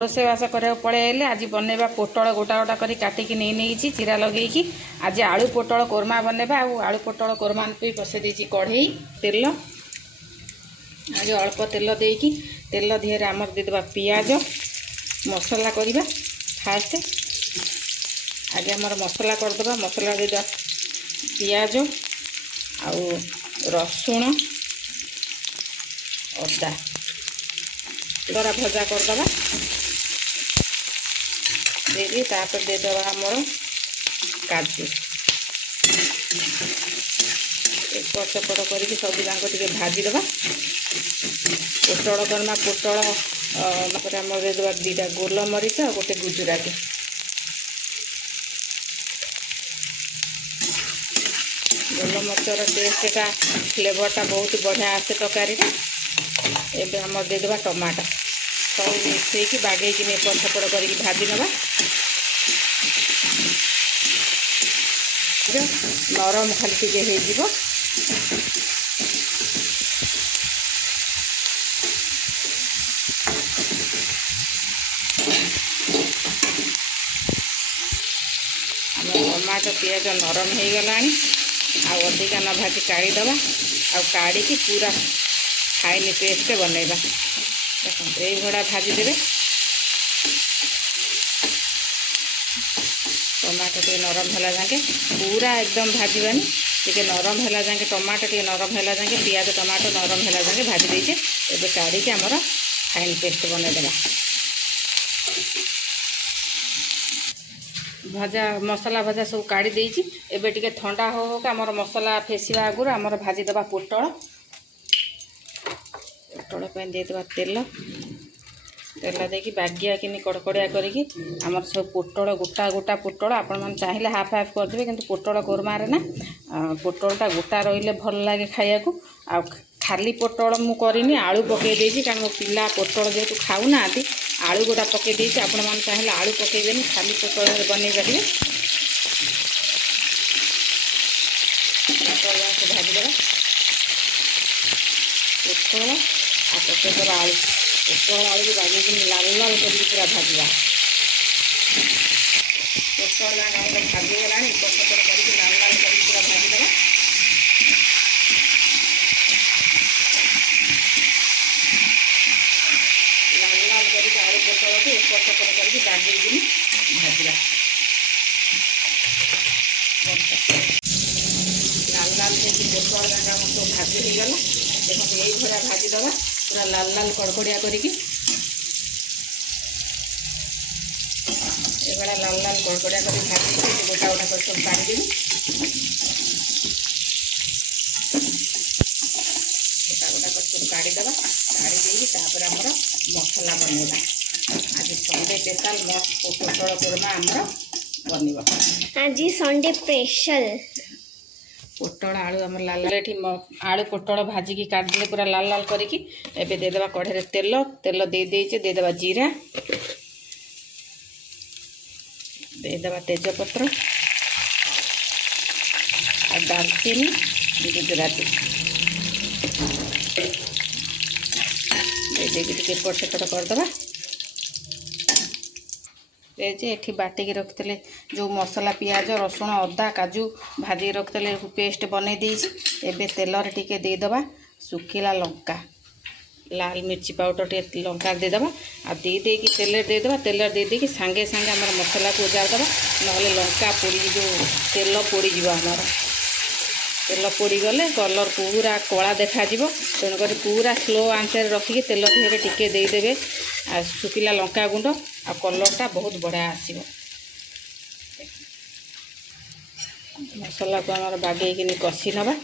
रोषेवास करा पलैले आज बनवा पोटल गोटा गोटा कर काटिकी नहीं चिरा लगे आज आलू पोटल कोरमा बनवा आलू पोटल कोरमा बसई देती कढ़ई तेल आज अल्प तेल देकी तेल दिहर आमर देदेबा पियाज मसला करवा फास्ट आज आमर मसला करदे मसला देदेबा पियाज आउ रसुण अदा द्वारा भजा करदे देवी तापर देदेबा आमर काजू एपट सेपट कर सब जाक भाजीदे पोटल करमा पोटल आम देदेबा दीटा गोलमरीच और गोटे गुजराती गोलमरीचर टेस्टा फ्लेवरटा बहुत बढ़िया आसे तरकारी एवं आम देदेबा टमाटो सब मिसई बागेक एपट सेपट कर भाजी नवा नरम खाली टे हो टमाटो पियाज नरम हो गला अधिका न भाजी काढ़ीदे काढ़ी पूरा फाइन पेस्ट बनइबा देखो ये भाजीदे टमाटो टे नरम है जाके पूरा एकदम भाजबानी टे नरम है जाके टमाटो टे नरम है जाके पियाज टमाटो नरम है जाके भाजी देचे एबे काढ़ी आमर फाइन पेस्ट बनईदेवा भजा मसला भजा सब काढ़ी देची एबे टिके ठंडा हो का आमर मसला फेसिबा आगुर आमर भाजीदेवा पोटल पोटल पे देदेबा तेल तेल देकी बागिया कि कड़कड़िया करी आमर सब पोटल गोटा गोटा पोटल आपण मैंने चाहिए हाफ हाफ करदे कि पोटल कोरमा ना पोटलटा गोटा रही भल लगे खाया आ खाली पोटल मु करनी आलू पकई देती कारण मो पिला पोटल जेहेतु खाऊना आलू गोटा पकई देती आपण मैंने चाहिए आलू पकईबेनि खाली पोटल बनई पारे पोटल भाजीदेवा पोटल आ पकईदेवा आलू पोटल आलू बागेक लाल लाल कर पूरा भाजवा पोटल भाजीगला पचपच कर लाल लाल कर पूरा भाजीदेवा लाल लाल कर आलू पोटल को पचपच कर बागेक भाजवा लाल लाल पोटल जगह सब भाजी हो गला देखो यही भरा भाजीदेवा पूरा लाल लाल कड़कड़िया करी लाल लाल कड़कड़िया कर भाजी गोटा गोटा कर सब काढ़ीदेवी गोटा गोटा कर सब काढ़ीदेवा काढ़ी आमर मसला बनइबा आज संडे स्पेशल मस्त पोटल कोरमा आमर बनिबा आज संडे स्पेशल पोटल आलू आम लाल लाल आलू पोटल भाजिकी काटिदे पूरा लाल लाल करी एबे देदेबा कढ़े तेल तेल देचे देदेबा जीरा देदेबा तेजपत्र आ दालचीनी गुजराती देदेकी एपट सेपट करदे ये बाटिकी रखते जो मसला पियाज रसुण अदा काजू भाजी रखते पेस्ट बनई देबे तेल टिके देदेबा सुखिला लंका लाल मिर्ची पाउडर टे लंका देदेबा आ देदेकी तेल देदेबा तेल देदेकी सांगे सांगे आम मसला को उजाड़देबा ना लंका पोड़ी जो तेल पोड़ीज आमर तेल पोड़ी गले कलर पूरा कला देखा तेणुक पूरा स्लो आंचर रखिकी तेल देहरे टिके देदेबे आ सुखिला लंका गुंड आ कलरटा बहुत बढ़िया आसीबो मसला को आमर बागेकिनी कषि नवा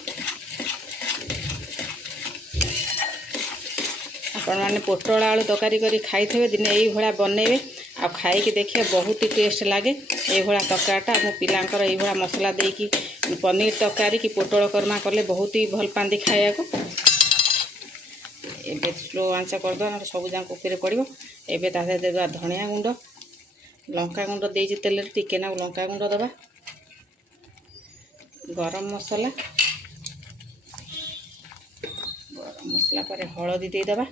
आपण मैंने पोटल आलू तरकारी करी खाई दिने यही भाया बनइबे आ खाई देखिए बहुत ही टेस्ट लगे ये तरकारीटा मो पिलांकर ये भाया मसला देकी पनीर तरकारी कि पोटल कोरमा कले बहुत ही भल पाती खाया एबे स्लो आंच करदे सब जाक उपरे पड़ो एबे तादे देबा धनिया गुंड लंका गुंड देजी तेल टिके ना लंका गुंड दबा गरम मसला मसला पर हलदी देदेबा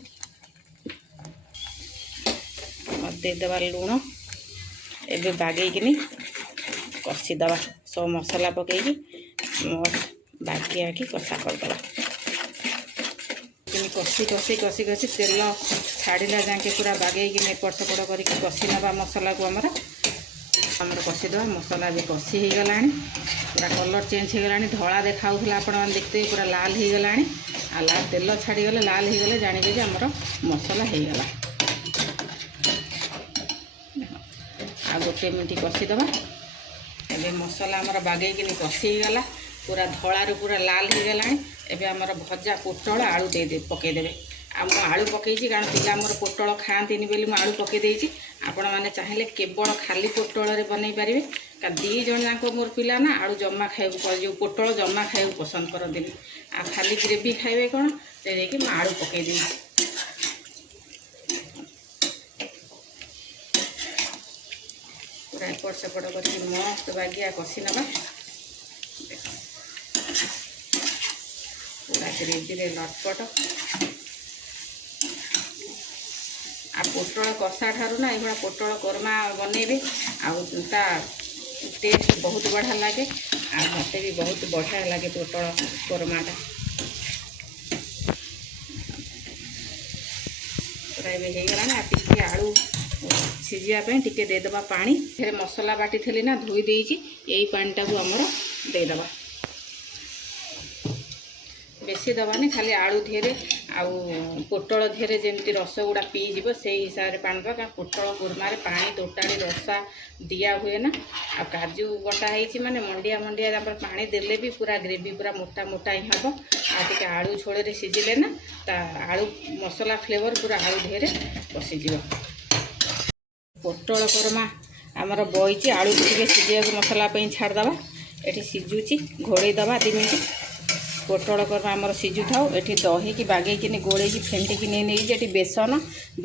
ଦେଇଦେବା ଲୁଣ। ଏବେ ବାଗେଇକିନି କଷିଦେବା ସବୁ ମସଲା ପକେଇକି ବାଗିଆକି କଷା କରିଦେବା। କଷି କଷି କଷି କଷି ତେଲ ଛାଡ଼ିଲା ଯାକେ ପୁରା ବାଗେଇକିନି ଏପଟ ସେପଟ କରିକି କଷି ନେବା ମସଲାକୁ। ଆମର କଷିଦେବା। ମସଲା ବି କଷି ହେଇଗଲାଣି, ପୁରା କଲର୍ ଚେଞ୍ଜ ହେଇଗଲାଣି, ଧଳା ଦେଖାଉଥିଲା ଆପଣମାନେ ଦେଖିଥିବେ, ପୁରା ଲାଲ ହେଇଗଲାଣି। ଆଉ ତେଲ ଛାଡ଼ିଗଲେ ଲାଲ ହେଇଗଲେ ଜାଣିବେ ଯେ ଆମର ମସଲା ହେଇଗଲା। ଆଉ ଗୋଟେ ମିନିଟ୍ କଷିଦେବା। ଏବେ ମସଲା ଆମର ବାଗେଇକିନି କଷି ହେଇଗଲା, ପୁରା ଧଳାରୁ ପୁରା ଲାଲ ହେଇଗଲାଣି। ଏବେ ଆମର ଭଜା ପୋଟଳ ଆଳୁ ପକାଇଦେବେ। ଆଉ ମୁଁ ଆଳୁ ପକାଇଛି କାରଣ ପିଲା ଆମର ପୋଟଳ ଖାଆନ୍ତିନି ବୋଲି ମୁଁ ଆଳୁ ପକାଇ ଦେଇଛି। ଆପଣମାନେ ଚାହିଁଲେ କେବଳ ଖାଲି ପୋଟଳରେ ବନେଇ ପାରିବେ। କାରଣ 2 ଜଣ ଯାକ ମୋର ପିଲା ନା ଆଳୁ ଜମା ଖାଇବାକୁ, ଯେଉଁ ପୋଟଳ ଜମା ଖାଇବାକୁ ପସନ୍ଦ କରନ୍ତିନି। ଆଉ ଖାଲି ଗ୍ରେଭି ଖାଇବେ କ'ଣ, ଦେଇକି ମୁଁ ଆଳୁ ପକାଇ ଦେଇଛି। ପୁରା ଏପଟ ସେପଟ କରିକି ମସ୍ତ ବାଗିଆ କଷି ନେବା। ପୁରା ଗ୍ରେଭିରେ ଲଟପଟ। ଆଉ ପୋଟଳ କଷା ଠାରୁ ନା ଏଇଭଳିଆ ପୋଟଳ କୋରମା ବନେଇବେ, ଆଉ ତା ଟେଷ୍ଟ ବହୁତ ବଢ଼ିଆ ଲାଗେ। ଆଉ ମୋତେ ବି ବହୁତ ବଢ଼ିଆ ଲାଗେ ପୋଟଳ କୋରମାଟା। ପୁରା ଏବେ ହେଇଗଲାଣି। ଆଉ ଟିକେ ଆଳୁ ସିଝିବା ପାଇଁ ଟିକେ ଦେଇଦେବା ପାଣି। ଏଥିରେ ମସଲା ବାଟିଥିଲି ନା, ଧୋଇ ଦେଇଛି। ଏଇ ପାଣିଟାକୁ ଆମର ଦେଇଦେବା। ବେଶୀ ଦେବାନି, ଖାଲି ଆଳୁ ଧିଅରେ ଆଉ ପୋଟଳ ଧିଅରେ ଯେମିତି ରସ ଗୁଡ଼ା ପିଇଯିବ ସେଇ ହିସାବରେ ପାଣି ଦେବା। କାରଣ ପୋଟଳ କୁର୍ମାରେ ପାଣି ଟୋଟାଲି ରସା ଦିଆ ହୁଏ ନା। ଆଉ କାଜୁ ବଟା ହେଇଛି ମାନେ ମଣ୍ଡିଆ ଆମର ପାଣି ଦେଲେ ବି ପୁରା ଗ୍ରେଭି ପୁରା ମୋଟା ମୋଟା ହିଁ ହେବ। ଆଉ ଟିକେ ଆଳୁ ଝୋଳରେ ସିଝିଲେ ନା ତା ଆଳୁ ମସଲା ଫ୍ଲେଭର ପୁରା ଆଳୁ ଧିଅରେ ପଶିଯିବ। ପୋଟଳ କୋରମା ଆମର ବଇଛି, ଆଳୁ ଟିକେ ସିଝିବାକୁ ମସଲା ପାଇଁ ଛାଡ଼ିଦେବା। ଏଠି ସିଝୁଛି, ଘୋଡ଼େଇ ଦେବା 2 ମିନିଟ୍। ପୋଟଳ କୋରମା ଆମର ସିଝୁଥାଉ। ଏଠି ଦହିକି ବାଗେଇକିନି ଗୋଳେଇକି ଫେଣ୍ଟିକି ନେଇଛି। ଏଠି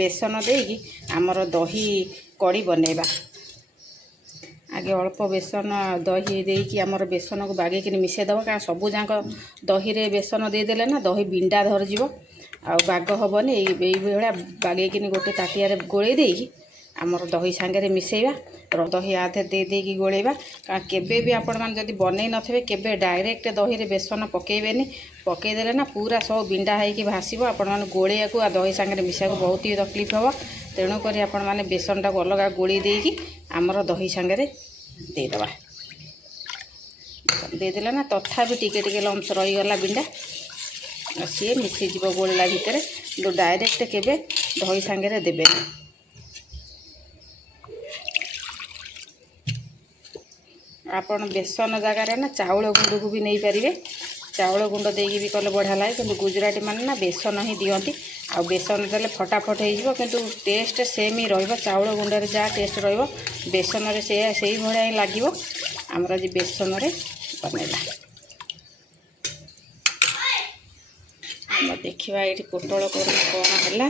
ବେସନ ଦେଇକି ଆମର ଦହି କଢ଼ି ବନେଇବା। ଆଗେ ଅଳ୍ପ ବେସନ ଦହି ଦେଇକି ଆମର ବେସନକୁ ବାଗେଇକିନି ମିଶାଇ ଦେବା। କାରଣ ସବୁ ଯାକ ଦହିରେ ବେସନ ଦେଇଦେଲେ ନା ଦହି ବିଣ୍ଡା ଧରିଯିବ, ଆଉ ବାଗ ହେବନି। ଏଇଭଳିଆ ବାଗେଇକିନି ଗୋଟେ ତାଟିଆରେ ଗୋଳେଇ ଦେଇକି ଆମର ଦହି ସାଙ୍ଗରେ ମିଶାଇବା। ଦହି ଆଧେ ଦେଇକି ଗୋଳେଇବା। କାରଣ କେବେ ବି ଆପଣମାନେ ଯଦି ବନେଇ ନଥିବେ, କେବେ ଡାଇରେକ୍ଟ ଦହିରେ ବେସନ ପକାଇବେନି। ପକାଇଦେଲେ ନା ପୁରା ସବୁ ବିଣ୍ଡା ହେଇକି ଭାସିବ। ଆପଣମାନେ ଗୋଳେଇବାକୁ ଆଉ ଦହି ସାଙ୍ଗରେ ମିଶାଇବାକୁ ବହୁତ ହି ତକଲିଫ ହେବ। ତେଣୁକରି ଆପଣମାନେ ବେସନଟାକୁ ଅଲଗା ଗୋଳେଇ ଦେଇକି ଆମର ଦହି ସାଙ୍ଗରେ ଦେଇଦେବା। ଦେଇଦେଲେ ନା ତଥାପି ଟିକେ ଟିକେ ଲମ୍ସ ରହିଗଲା ବିଣ୍ଡା, ସିଏ ମିଶିଯିବ ଗୋଳିଲା ଭିତରେ। କିନ୍ତୁ ଡାଇରେକ୍ଟ କେବେ ଦହି ସାଙ୍ଗରେ ଦେବେନି। ଆପଣ ବେସନ ଜାଗାରେ ନା ଚାଉଳ ଗୁଣ୍ଡକୁ ବି ନେଇପାରିବେ। ଚାଉଳ ଗୁଣ୍ଡ ଦେଇକି ବି କଲେ ବଢ଼ିଆ ଲାଗେ, କିନ୍ତୁ ଗୁଜୁରାଟୀ ମାନେ ନା ବେସନ ହିଁ ଦିଅନ୍ତି। ଆଉ ବେସନ ଦେଲେ ଫଟାଫଟ ହେଇଯିବ, କିନ୍ତୁ ଟେଷ୍ଟ ସେମ୍ ହିଁ ରହିବ। ଚାଉଳ ଗୁଣ୍ଡରେ ଯାହା ଟେଷ୍ଟ ରହିବ ବେସନରେ ସେଇଭଳିଆ ହିଁ ଲାଗିବ। ଆମର ଆଜି ବେସନରେ ବନେଇବା। ଆମର ଦେଖିବା ଏଇଠି ପୋଟଳ କୋରମା କ'ଣ ହେଲା।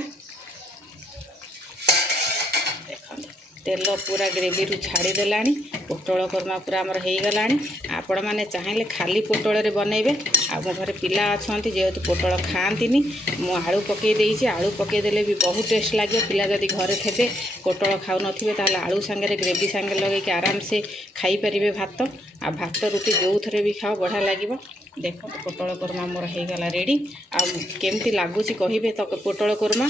ଦେଖନ୍ତୁ ତେଲ ପୁରା ଗ୍ରେଭିରୁ ଛାଡ଼ିଦେଲାଣି। ପୋଟଳ କୋରମା ପୁରା ଆମର ହେଇଗଲାଣି। ଆପଣମାନେ ଚାହିଁଲେ ଖାଲି ପୋଟଳରେ ବନେଇବେ। ଆଉ ମୋ ଘରେ ପିଲା ଅଛନ୍ତି, ଯେହେତୁ ପୋଟଳ ଖାଆନ୍ତିନି, ମୁଁ ଆଳୁ ପକାଇ ଦେଇଛି। ଆଳୁ ପକାଇଦେଲେ ବି ବହୁତ ଟେଷ୍ଟ ଲାଗିବ। ପିଲା ଯଦି ଘରେ ଥିବେ ପୋଟଳ ଖାଉନଥିବେ, ତାହେଲେ ଆଳୁ ସାଙ୍ଗରେ ଗ୍ରେଭି ସାଙ୍ଗରେ ଲଗେଇକି ଆରାମସେ ଖାଇପାରିବେ ଭାତ। ଆଉ ଭାତ ରୁଟି ଯେଉଁଥିରେ ବି ଖାଅ ବଢ଼ିଆ ଲାଗିବ। ଦେଖନ୍ତୁ ପୋଟଳ କୋରମା ମୋର ହେଇଗଲା ରେଡ଼ି। ଆଉ କେମିତି ଲାଗୁଛି କହିବେ ତ ପୋଟଳ କୋରମା।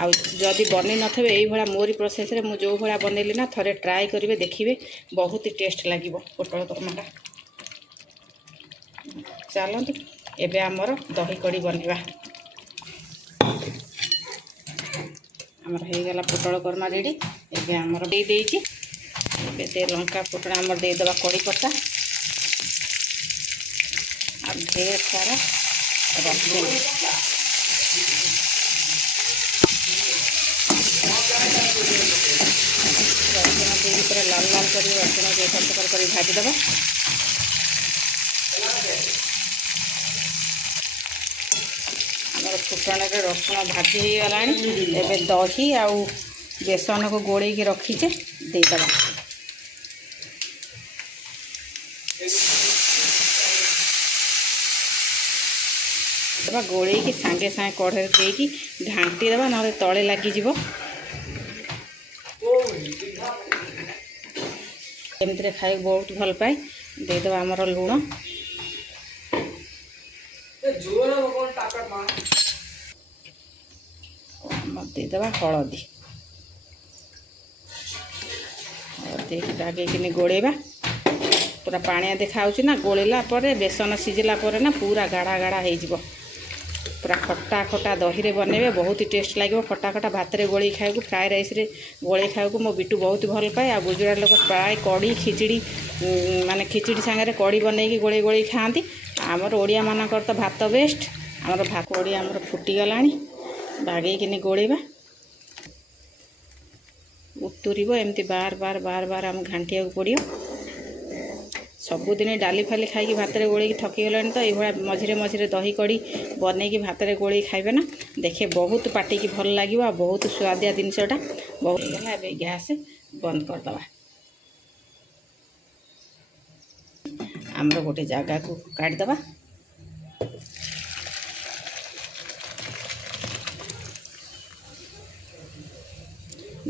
ଆଉ ଯଦି ବନେଇ ନଥିବେ ଏଇଭଳିଆ ମୋରି ପ୍ରୋସେସ୍ରେ ମୁଁ ଯେଉଁ ଭଳିଆ ବନେଇଲି ନା, ଥରେ ଟ୍ରାଏ କରିବେ, ଦେଖିବେ ବହୁତ ଟେଷ୍ଟ ଲାଗିବ ପୋଟଳ କୋରମାଟା। ଚାଲନ୍ତୁ ଏବେ ଆମର ଦହି କଢ଼ି ବନେଇବା। ଆମର ହେଇଗଲା ପୋଟଳ କୋରମା ରେଡ଼ି। ଏବେ ଆମର ଦେଇଛି। ଏବେ ଲଙ୍କା ଫୁଟଣ ଆମର ଦେଇଦେବା କଢ଼ି ପତ୍ତା ଆଉ ଢେର ସାରା ରସୁଣ। ରସୁଣ ଦେଇକି ପୁରା ଲାଲ ଲାଲ କରି ରସୁଣକୁ ଏପଟ ସେପଟ କରି ଭାଜିଦେବା। ଆମର ଫୁଟଣରେ ରସୁଣ ଭାଜି ହେଇଗଲାଣି। ଏବେ ଦହି ଆଉ ବେସନକୁ ଗୋଳେଇକି ରଖିଛେ ଦେଇଦେବା। ଗୋଳେଇକି ସାଙ୍ଗେ ସାଙ୍ଗେ କଢ଼େଇରେ ଦେଇକି ଘାଣ୍ଟି ଦେବା, ନହେଲେ ତଳେ ଲାଗିଯିବ। एमती खाई बहुत भल पाए देदेव आमर लुण देदेवा हलदी हलदी बागेकिनी गोलेबा पूरा पानिया देखा ना गोलेला बेसन सीझिला ना पूरा गाढ़ा गाढ़ा हो पूरा खटा खटा दही रे बनइबे बहुत टेस्ट लगे खटा खटा भात रे गोली खाए फ्राए राइस रे गोली खाए मो बिटू बहुत भल पाए आ गुजरात लोक प्राय कड़ी खिचड़ी माने खिचड़ी सांगे कड़ी बनई गोली गोली खाती आमर ओडिया मानकर तो भात बेस्ट आमर भात कड़ी आमर फुटीगला बागेकिनी गोलेबा उतुरीब एमती बार बार बार बार आम घांटिया पड़ो सबुदिन डाली फाली खाई भात रे गोली ठकीगला तो ये मझे मझे दही कड़ी बनई भात रे गोली खाइबे ना देखे बहुत पाटी की भल लगे बहुत स्वादिया जिनसटा बहुत गला गैस बंद करदे आमर गोटे जगह को काटदे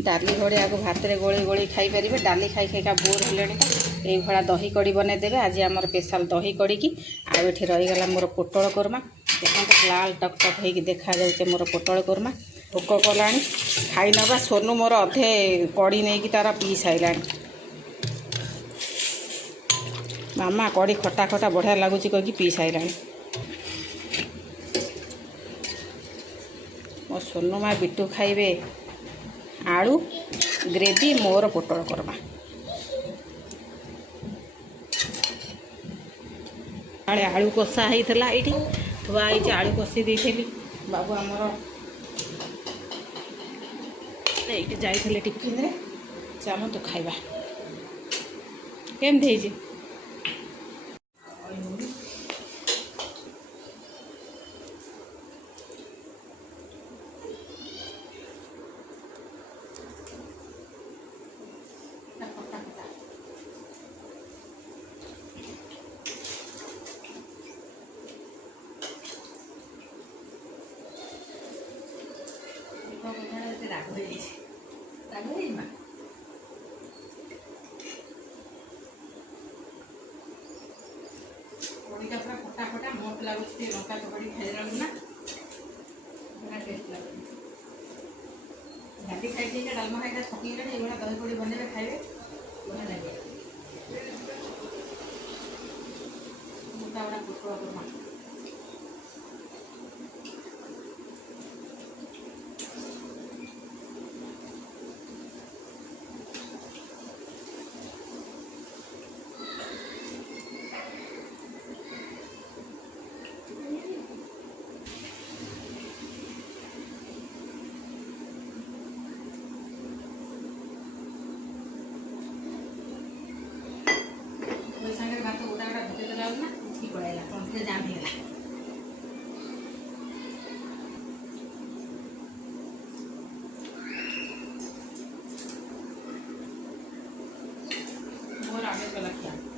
डाली भड़े आगे भात रे गोली गोली खाई पारे डाली खाई खाई बोर है तो ये दही कड़ी बनईदेवे आज आम स्पेशल दही कड़ी की आउ ये रहीगला मोर पोटल कोरमा देखते लाल टक टक हो देखा जाए मोर पोटल कोरमा भोक कला खाई नवा सोनू मोर अधे कड़ी नहीं तार पी सारा मामा कड़ी खटा खटा बढ़िया लगुच कही पी सारा मो सोनू माँ बिटू खाइबे आलू ग्रेवी मोर पोटल कोरमा आड़े आलू कषा होता ये थुआई आलू कषी देती बाबू आमर ये जाइए टिफिन रे चलो तो खाइबा केमती कड़ीटा पूरा खटा खटा मत लगुच लंका चकड़ी खाइला ना पूरा टेस्ट लगे डाली खाई डालमा खाई थकी गले ये दही कड़ी बनइबे खाइबे बढ़िया लगे मोटा बड़ा पोटल कोरमा भात गोटा गोटा भुजे देला ना उठी पड़ेगा तंत्रे जाम होगा मोर आगे चला क्या